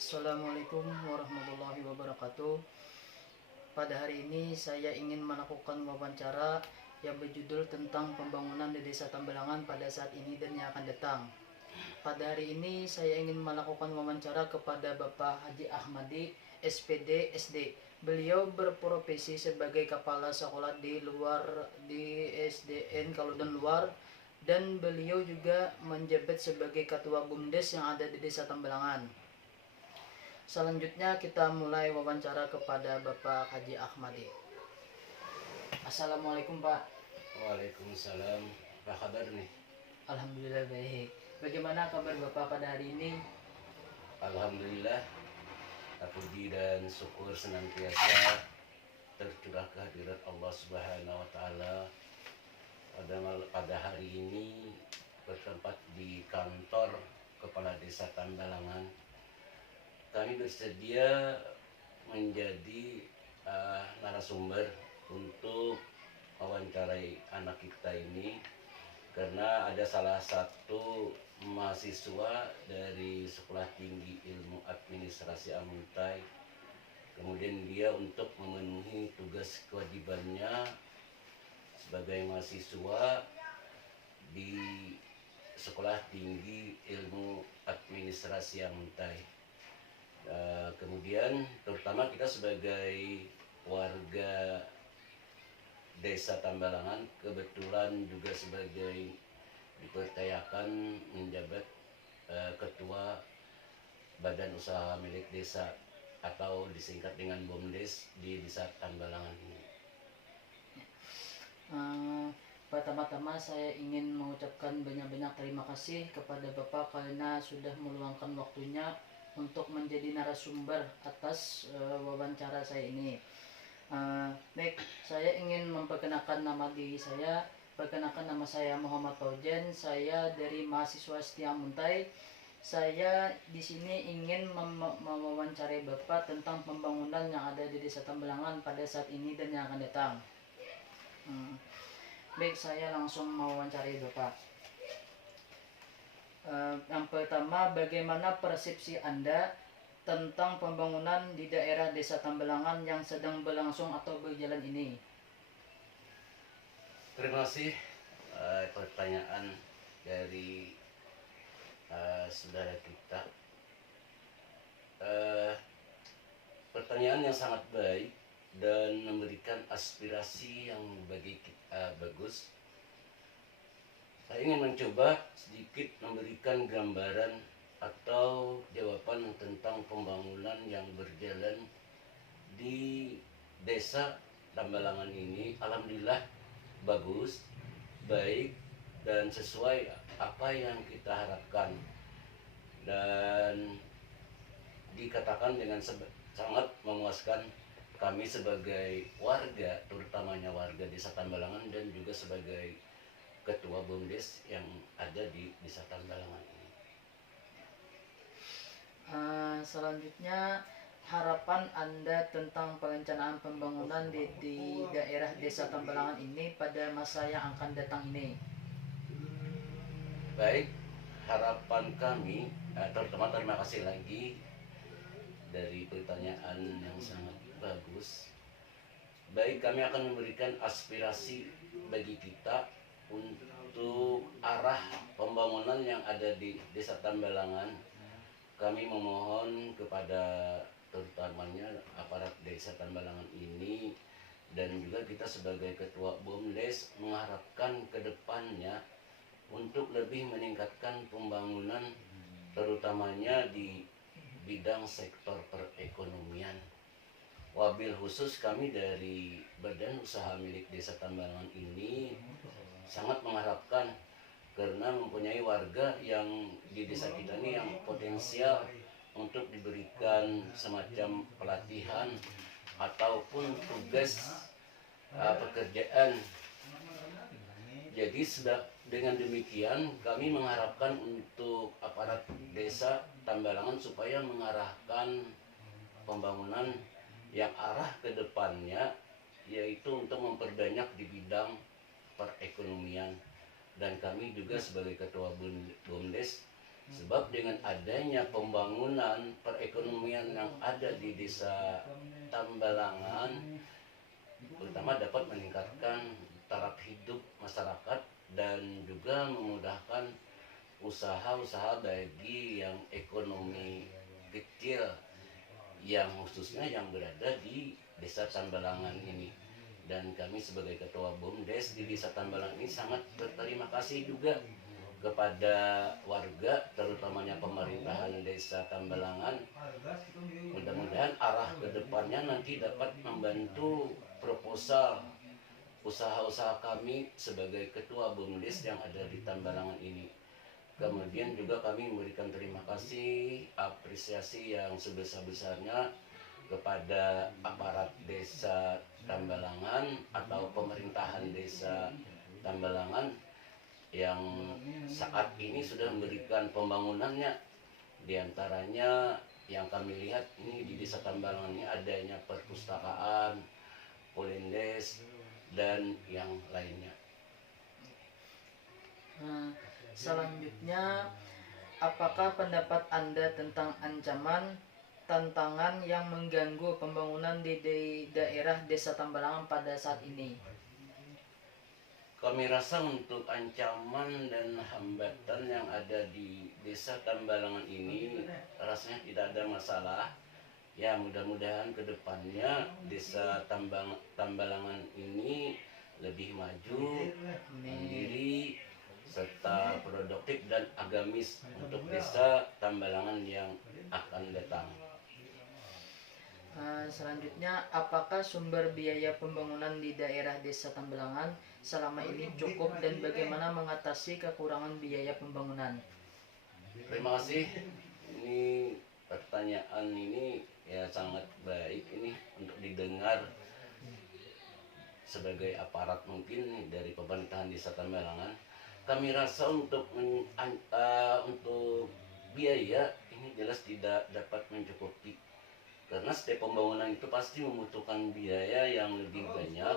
Assalamualaikum warahmatullahi wabarakatuh. Pada hari ini saya ingin melakukan wawancara yang berjudul tentang pembangunan di Desa Tambelangan pada saat ini dan yang akan datang. Pada hari ini saya ingin melakukan wawancara kepada Bapak Haji Ahmadi, SPD, SD. Beliau berprofesi sebagai kepala sekolah di SDN Kaludan Luar, dan beliau juga menjabat sebagai ketua BUMDes yang ada di Desa Tambelangan. Selanjutnya kita mulai wawancara kepada Bapak Haji Ahmadi. Assalamualaikum Pak. Waalaikumsalam. Apa kabar nih? Alhamdulillah baik. Bagaimana kabar Bapak pada hari ini? Alhamdulillah, puji dan syukur senantiasa tercurah kehadirat Allah Subhanahu wa taala pada hari ini bertempat di kantor Kepala Desa Tambelangan. Kami bersedia menjadi narasumber untuk mewawancarai anak kita ini karena ada salah satu mahasiswa dari Sekolah Tinggi Ilmu Administrasi Amuntai. Kemudian dia untuk memenuhi tugas kewajibannya sebagai mahasiswa di Sekolah Tinggi Ilmu Administrasi Amuntai. Kemudian terutama kita sebagai warga Desa Tambelangan kebetulan juga sebagai dipercayakan menjabat ketua Badan Usaha Milik Desa atau disingkat dengan BUMDes di Desa Tambelangan ini. Pertama-tama saya ingin mengucapkan banyak-banyak terima kasih kepada Bapak karena sudah meluangkan waktunya untuk menjadi narasumber atas wawancara saya ini. Baik, saya ingin memperkenalkan nama diri saya. Perkenalkan, nama saya Muhammad Faujan. Saya dari mahasiswa Setia Muntai. Saya di sini ingin mewawancarai Bapak tentang pembangunan yang ada di Desa Tambelangan pada saat ini dan yang akan datang. Baik, saya langsung mewawancarai Bapak. Yang pertama, bagaimana persepsi Anda tentang pembangunan di daerah Desa Tambelangan yang sedang berlangsung atau berjalan ini? Terima kasih pertanyaan dari saudara kita. Pertanyaan yang sangat baik dan memberikan aspirasi yang bagi kita bagus. Saya ingin mencoba sedikit memberikan gambaran atau jawaban tentang pembangunan yang berjalan di Desa Tambelangan ini. Alhamdulillah bagus, baik, dan sesuai apa yang kita harapkan, dan dikatakan dengan sangat memuaskan kami sebagai warga, terutamanya warga Desa Tambelangan dan juga sebagai ketua BUMDes yang ada di Desa Tambelangan ini. Selanjutnya, harapan Anda tentang perencanaan pembangunan di daerah Desa Tambelangan ini pada masa yang akan datang ini. Baik, harapan kami, terutama terima kasih lagi dari pertanyaan yang sangat bagus. Baik, kami akan memberikan aspirasi bagi kita untuk arah pembangunan yang ada di Desa Tambelangan. Kami memohon kepada terutamanya aparat Desa Tambelangan ini dan juga kita sebagai ketua BUMDes mengharapkan ke depannya untuk lebih meningkatkan pembangunan terutamanya di bidang sektor perekonomian. Wabil khusus kami dari Badan Usaha Milik Desa Tambelangan ini sangat mengharapkan karena mempunyai warga yang di desa kita ini yang potensial untuk diberikan semacam pelatihan ataupun tugas pekerjaan. Jadi dengan demikian kami mengharapkan untuk aparat Desa Tambelangan supaya mengarahkan pembangunan yang arah ke depannya yaitu untuk memperbanyak di bidang perekonomian. Dan kami juga sebagai ketua BUMDes, sebab dengan adanya pembangunan perekonomian pertanian yang ada di desa Tambalangan terutama dapat meningkatkan taraf hidup masyarakat dan juga memudahkan usaha-usaha bagi yang ekonomi kecil yang khususnya yang berada di desa Tambalangan ini. Dan kami sebagai ketua BUMDes di desa Tambalangan ini sangat berterima kasih juga kepada warga terutamanya pemerintahan desa Tambalangan. Mudah-mudahan arah kedepannya nanti dapat membantu proposal usaha-usaha kami sebagai ketua BUMDes yang ada di Tambalangan ini. Kemudian juga kami memberikan terima kasih, apresiasi yang sebesar-besarnya kepada aparat desa Tambalangan atau pemerintahan desa Tambalangan yang saat ini sudah memberikan pembangunannya. Di antaranya yang kami lihat ini di desa Tambalangan ini adanya perpustakaan, polindes, dan yang lainnya. Selanjutnya, apakah pendapat Anda tentang ancaman, tantangan yang mengganggu pembangunan di daerah desa Tambalangan pada saat ini? Kami rasa untuk ancaman dan hambatan yang ada di desa Tambalangan ini rasanya tidak ada masalah. Ya, mudah-mudahan ke depannya desa Tambalangan ini lebih maju, mandiri, serta produktif dan agamis untuk desa Tambalangan yang akan datang. Selanjutnya, apakah sumber biaya pembangunan di daerah desa Tambalangan selama ini cukup dan bagaimana mengatasi kekurangan biaya pembangunan? Terima kasih. Ini pertanyaan ini ya sangat baik ini untuk didengar sebagai aparat mungkin dari pemerintahan desa Tambalangan. Kami rasa untuk biaya ini jelas tidak dapat mencukupi. Karena setiap pembangunan itu pasti membutuhkan biaya yang lebih banyak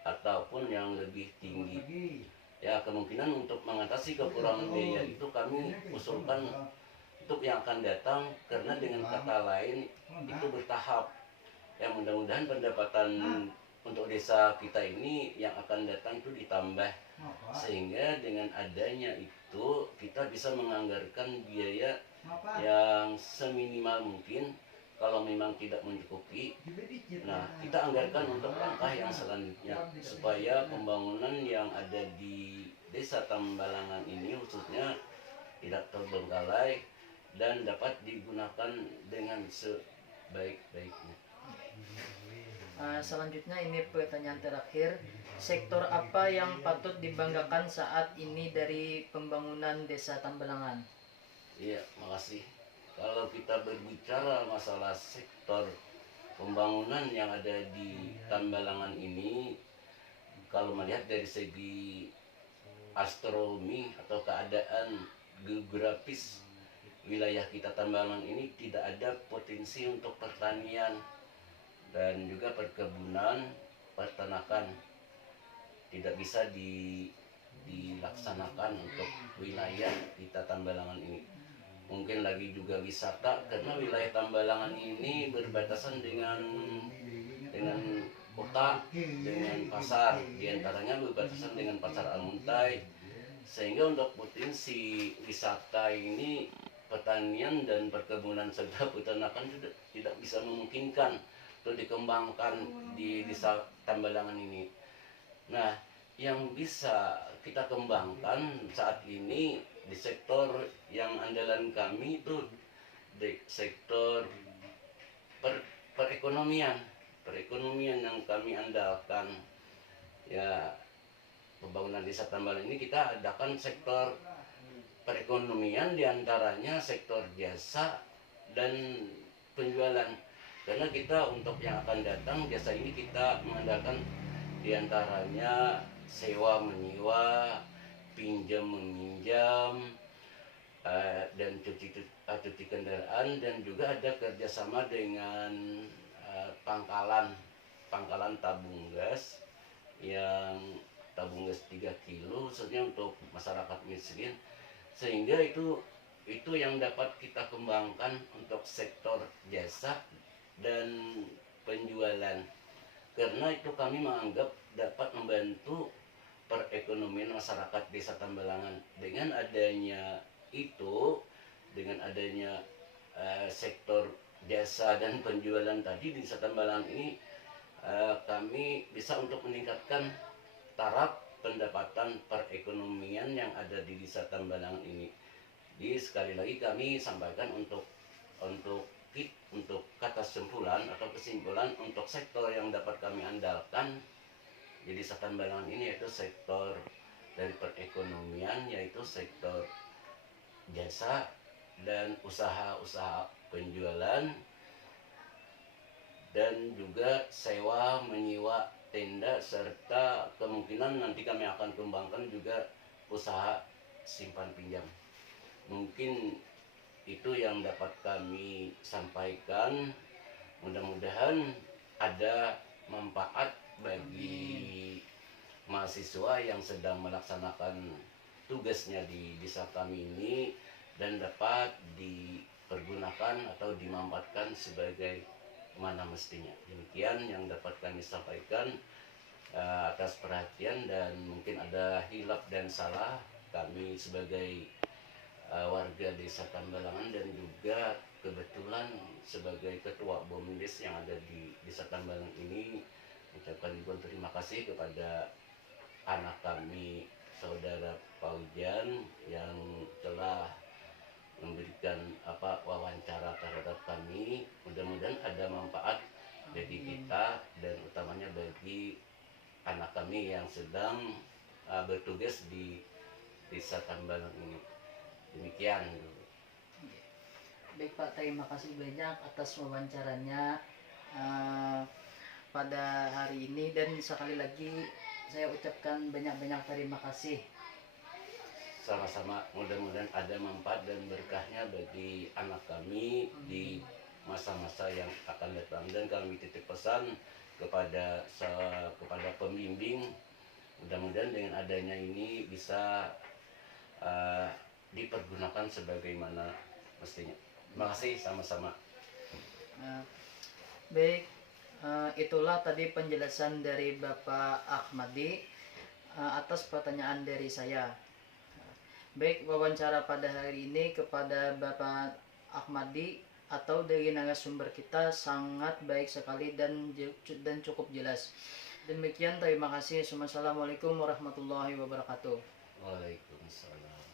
ataupun yang lebih tinggi. Ya, kemungkinan untuk mengatasi kekurangan biaya itu kami usulkan untuk yang akan datang, karena dengan kata lain itu bertahap. Ya, mudah-mudahan pendapatan untuk desa kita ini yang akan datang itu ditambah, sehingga dengan adanya itu kita bisa menganggarkan biaya yang seminimal mungkin. Kalau memang tidak mencukupi, nah kita anggarkan untuk langkah yang selanjutnya supaya pembangunan yang ada di desa Tambalangan ini khususnya tidak terbengkalai dan dapat digunakan dengan sebaik-baiknya. Selanjutnya ini pertanyaan terakhir, sektor apa yang patut dibanggakan saat ini dari pembangunan desa Tambalangan? Iya, makasih. Kalau kita berbicara masalah sektor pembangunan yang ada di Tambalangan ini, kalau melihat dari segi astronomi atau keadaan geografis wilayah kita Tambalangan ini tidak ada potensi untuk pertanian dan juga perkebunan, peternakan tidak bisa dilaksanakan untuk wilayah kita Tambalangan ini. Mungkin lagi juga wisata, karena wilayah Tambalangan ini berbatasan dengan kota, dengan pasar, diantaranya berbatasan dengan pasar Almuntai, sehingga untuk potensi wisata ini pertanian dan perkebunan serta peternakan sudah tidak bisa memungkinkan untuk dikembangkan di desa Tambalangan ini. Nah, yang bisa kita kembangkan saat ini di sektor yang andalan kami itu di sektor perekonomian yang kami andalkan. Ya, pembangunan desa Tambalangan ini kita adakan sektor perekonomian, diantaranya sektor jasa dan penjualan. Karena kita untuk yang akan datang jasa ini kita mengandalkan diantaranya sewa menyewa, pinjam meminjam, dan cuci kendaraan, dan juga ada kerjasama dengan pangkalan tabung gas yang tabung gas 3 kilo khususnya untuk masyarakat miskin, sehingga itu yang dapat kita kembangkan untuk sektor jasa dan penjualan, karena itu kami menganggap dapat membantu perekonomian masyarakat Desa Tambalangan. Dengan adanya itu, dengan adanya sektor jasa dan penjualan tadi di Desa Tambalangan ini, kami bisa untuk meningkatkan taraf pendapatan perekonomian yang ada di Desa Tambalangan ini. Jadi sekali lagi kami sampaikan untuk kata simpulan atau kesimpulan untuk sektor yang dapat kami andalkan di Desa Tambalangan ini, yaitu sektor dari perekonomian, yaitu sektor jasa dan usaha-usaha penjualan, dan juga sewa menyewa tenda, serta kemungkinan nanti kami akan kembangkan juga usaha simpan pinjam. Mungkin itu yang dapat kami sampaikan. Mudah-mudahan ada manfaat bagi mahasiswa yang sedang melaksanakan tugasnya di desa kami ini, dan dapat dipergunakan atau dimanfaatkan sebagai mana mestinya. Demikian yang dapat kami sampaikan. Atas perhatian, dan mungkin ada hilaf dan salah kami sebagai warga Desa Tambalangan, dan juga kebetulan sebagai ketua BUMDes yang ada di Desa Tambalangan ini, ucapkan ribuan terima kasih kepada anak kami saudara Paujan yang telah memberikan wawancara terhadap kami. Mudah-mudahan ada manfaat bagi kita, dan utamanya bagi anak kami yang sedang bertugas di Desa Tambalangan ini. Demikian. Baik Pak, terima kasih banyak atas wawancaranya pada hari ini, dan sekali lagi saya ucapkan banyak-banyak terima kasih. Sama-sama, mudah-mudahan ada manfaat dan berkahnya bagi anak kami di masa-masa yang akan datang. Dan kami titip pesan kepada pembimbing, mudah-mudahan dengan adanya ini bisa dipergunakan sebagaimana mestinya. Terima kasih, sama-sama. Baik, itulah tadi penjelasan dari Bapak Ahmadi atas pertanyaan dari saya. Baik, wawancara pada hari ini kepada Bapak Ahmadi atau dari narasumber kita sangat baik sekali dan cukup jelas. Demikian, terima kasih. Assalamualaikum warahmatullahi wabarakatuh. Waalaikumsalam.